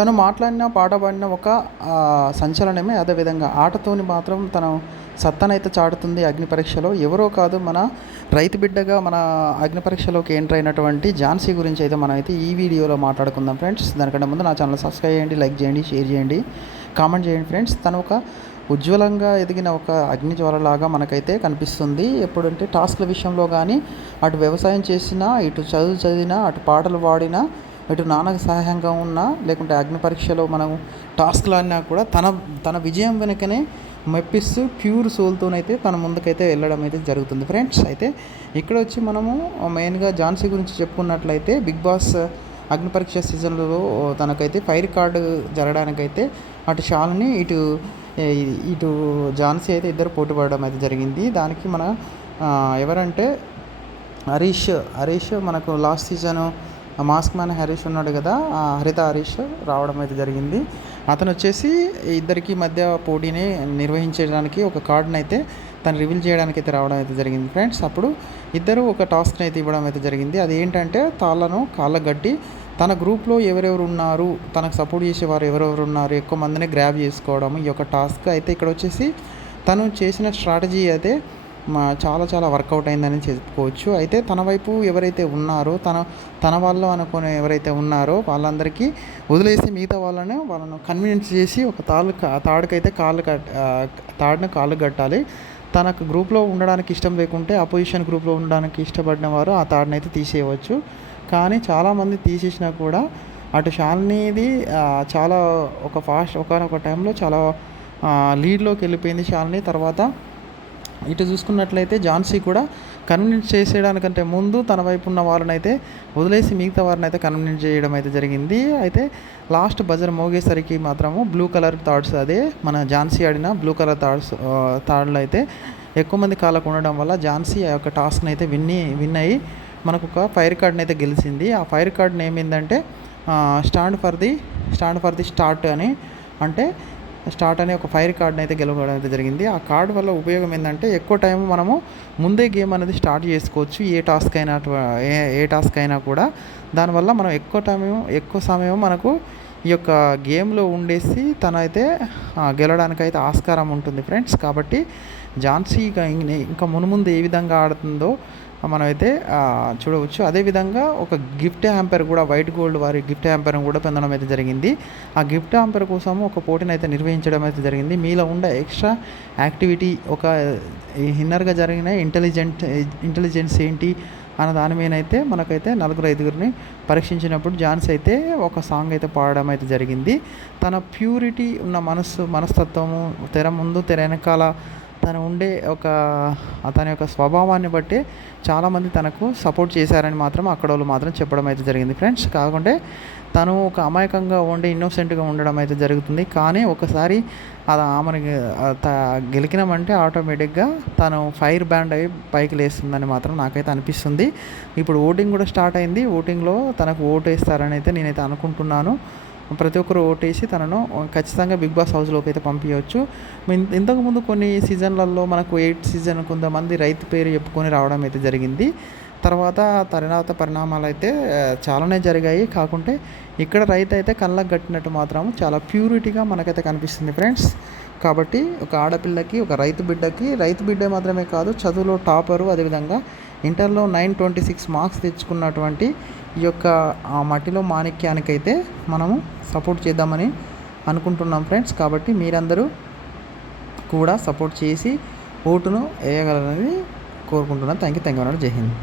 తను మాట్లాడిన, పాట పాడిన ఒక సంచలనమే. అదేవిధంగా ఆటతోని మాత్రం తను సత్తానైతే చాటుతుంది అగ్ని పరీక్షలో. ఎవరో కాదు, మన రైతు బిడ్డగా మన అగ్ని పరీక్షలోకి ఎంటర్ అయినటువంటి ఝాన్సీ గురించి అయితే మనం అయితే ఈ వీడియోలో మాట్లాడుకుందాం ఫ్రెండ్స్. దానికంటే ముందు నా ఛానల్ సబ్స్క్రైబ్ చేయండి, లైక్ చేయండి, షేర్ చేయండి, కామెంట్ చేయండి ఫ్రెండ్స్. తను ఒక ఉజ్వలంగా ఎదిగిన ఒక అగ్ని జ్వాలలాగా మనకైతే కనిపిస్తుంది. ఎప్పుడంటే టాస్క్ల విషయంలో కానీ, అటు వ్యవసాయం చేసినా, ఇటు చదువు చదివినా, అటు పాటలు పాడినా, ఇటు నాన్నకు సహాయంగా ఉన్నా, లేకుంటే అగ్ని పరీక్షలో మనం టాస్క్లు ఆడినా కూడా తన విజయం వెనుకనే మెప్పిస్తూ ప్యూర్ సోల్తోనైతే తన ముందుకైతే వెళ్ళడం అయితే జరుగుతుంది ఫ్రెండ్స్. అయితే ఇక్కడ వచ్చి మనము మెయిన్గా ఝాన్సీ గురించి చెప్పుకున్నట్లయితే, బిగ్ బాస్ అగ్ని పరీక్ష సీజన్లో తనకైతే ఫైర్ కార్డు జరగడానికైతే అటు శాలిని, ఇటు ఝాన్సీ అయితే ఇద్దరు పోటీ పడడం అయితే జరిగింది. దానికి మన ఎవరంటే హరీష్ మనకు last season mask man Harish ఉన్నాడు కదా, హరిత హరీష్ రావడం అయితే జరిగింది. అతను వచ్చేసి ఇద్దరికి మధ్య పోటీని నిర్వహించడానికి ఒక కార్డుని అయితే తను రివీల్ చేయడానికి అయితే రావడం అయితే జరిగింది ఫ్రెండ్స్. అప్పుడు ఇద్దరు ఒక టాస్క్ని అయితే ఇవ్వడం అయితే జరిగింది. అది ఏంటంటే తాళ్ళను కాళ్ళకు గట్టి తన గ్రూప్లో ఎవరెవరు ఉన్నారు, తనకు సపోర్ట్ చేసేవారు ఎవరెవరు ఉన్నారు, ఎక్కువ మందిని గ్రాబ్ చేసుకోవడం ఈ యొక్క టాస్క్. అయితే ఇక్కడ వచ్చేసి తను చేసిన స్ట్రాటజీ అయితే చాలా వర్కౌట్ అయిందని చెప్పుకోవచ్చు. అయితే తన వైపు ఎవరైతే ఉన్నారో, తన వాళ్ళు అనుకునే ఎవరైతే ఉన్నారో వాళ్ళందరికీ వదిలేసి మిగతా వాళ్ళను కన్విన్స్ చేసి ఒక తాడుకైతే తాడును కాళ్ళు కట్టాలి. తనకు గ్రూప్లో ఉండడానికి ఇష్టం లేకుంటే, అపోజిషన్ గ్రూప్లో ఉండడానికి ఇష్టపడిన వారు ఆ తాడుని అయితే తీసేయవచ్చు. కానీ చాలామంది తీసేసినా కూడా అటు శాలినిది చాలా ఒకనొక టైంలో చాలా లీడ్లోకి వెళ్ళిపోయింది శాలిని. తర్వాత ఇటు చూసుకున్నట్లయితే ఝాన్సీ కూడా కన్విన్స్ చేసేయడానికంటే ముందు తన వైపు ఉన్న వారిని అయితే వదిలేసి మిగతా వారిని అయితే కన్విన్స్ చేయడం అయితే జరిగింది. అయితే బజర్ మోగేసరికి మాత్రము బ్లూ కలర్ థాట్స్, అదే మన ఝాన్సీ ఆడిన బ్లూ కలర్ థాడ్లు అయితే ఎక్కువ మంది కాళ్ళకు ఉండడం వల్ల ఝాన్సీ ఆ యొక్క టాస్క్ని అయితే విన్ అయ్యి మనకు ఒక ఫైర్ కార్డ్ని అయితే గెలిచింది. ఆ ఫైర్ కార్డ్ని ఏమైందంటే స్టాండ్ ఫర్ ది స్టార్ట్ అని, అంటే స్టార్ట్ అనే ఒక ఫైర్ కార్డ్ని అయితే గెలవడం అయితే జరిగింది. ఆ కార్డు వల్ల ఉపయోగం ఏంటంటే, ఎక్కువ టైం మనము ముందే గేమ్ అనేది స్టార్ట్ చేసుకోవచ్చు. ఏ టాస్క్ అయినా కూడా దానివల్ల మనం ఎక్కువ సమయం మనకు ఈ యొక్క గేమ్లో ఉండేసి తనైతే గెలవడానికైతే ఆస్కారం ఉంటుంది ఫ్రెండ్స్. కాబట్టి ఝాన్సీ ఇంకా మునుముందు ఏ విధంగా ఆడుతుందో మనమైతే చూడవచ్చు. అదేవిధంగా ఒక గిఫ్ట్ హ్యాంపర్ కూడా, వైట్ గోల్డ్ వారి గిఫ్ట్ హ్యాంపర్ని కూడా పొందడం అయితే జరిగింది. ఆ గిఫ్ట్ హ్యాంపర్ కోసం ఒక పోటీని అయితే నిర్వహించడం అయితే జరిగింది. మీలో ఉండే ఎక్స్ట్రా యాక్టివిటీ, ఒక ఇన్నర్గా జరిగిన ఇంటెలిజెన్స్ ఏంటి అన్న దాని మీద అయితే మనకైతే 4-5 పరీక్షించినప్పుడు ఝాన్సీ అయితే ఒక సాంగ్ అయితే పాడడం అయితే జరిగింది. తన ప్యూరిటీ ఉన్న మనస్తత్వము, తెర ముందు తెర వెనకాల తను ఉండే తన యొక్క స్వభావాన్ని బట్టి చాలామంది తనకు సపోర్ట్ చేశారని మాత్రం అక్కడ వాళ్ళు మాత్రం చెప్పడం అయితే జరిగింది ఫ్రెండ్స్. కాకుంటే తను ఒక అమాయకంగా ఇన్నోసెంట్గా ఉండడం అయితే జరుగుతుంది. కానీ ఒకసారి ఆమెను గెలికినామంటే ఆటోమేటిక్గా తను ఫైర్ బ్యాండ్ అయి పైకి లేస్తుందని మాత్రం నాకైతే అనిపిస్తుంది. ఇప్పుడు ఓటింగ్ కూడా స్టార్ట్ అయింది. ఓటింగ్లో తనకు ఓటు వేస్తారని అయితే నేనైతే అనుకుంటున్నాను. ప్రతి ఒక్కరు ఓటేసి తనను ఖచ్చితంగా బిగ్ బాస్ హౌస్లోకి అయితే పంపించవచ్చు. ఇంతకుముందు కొన్ని సీజన్లలో మనకు 8 సీజన్ కొంతమంది రైతు పేరు చెప్పుకొని రావడం అయితే జరిగింది. తర్వాత పరిణామాలు అయితే చాలానే జరిగాయి. కాకుంటే ఇక్కడ రైతు అయితే కళ్ళకు కట్టినట్టు మాత్రం చాలా ప్యూరిటీగా మనకైతే కనిపిస్తుంది ఫ్రెండ్స్. కాబట్టి ఒక ఆడపిల్లకి, ఒక రైతు బిడ్డ మాత్రమే కాదు, చదువులో టాపరు, అదేవిధంగా ఇంటర్లో 926 మార్క్స్ తెచ్చుకున్నటువంటి ఈ యొక్క మట్టిలో మాణిక్యానికైతే మనము సపోర్ట్ చేద్దామని అనుకుంటున్నాం ఫ్రెండ్స్. కాబట్టి మీరందరూ కూడా సపోర్ట్ చేసి ఓటును వేయగలరని కోరుకుంటున్నాను. Thank you. జై హింద్.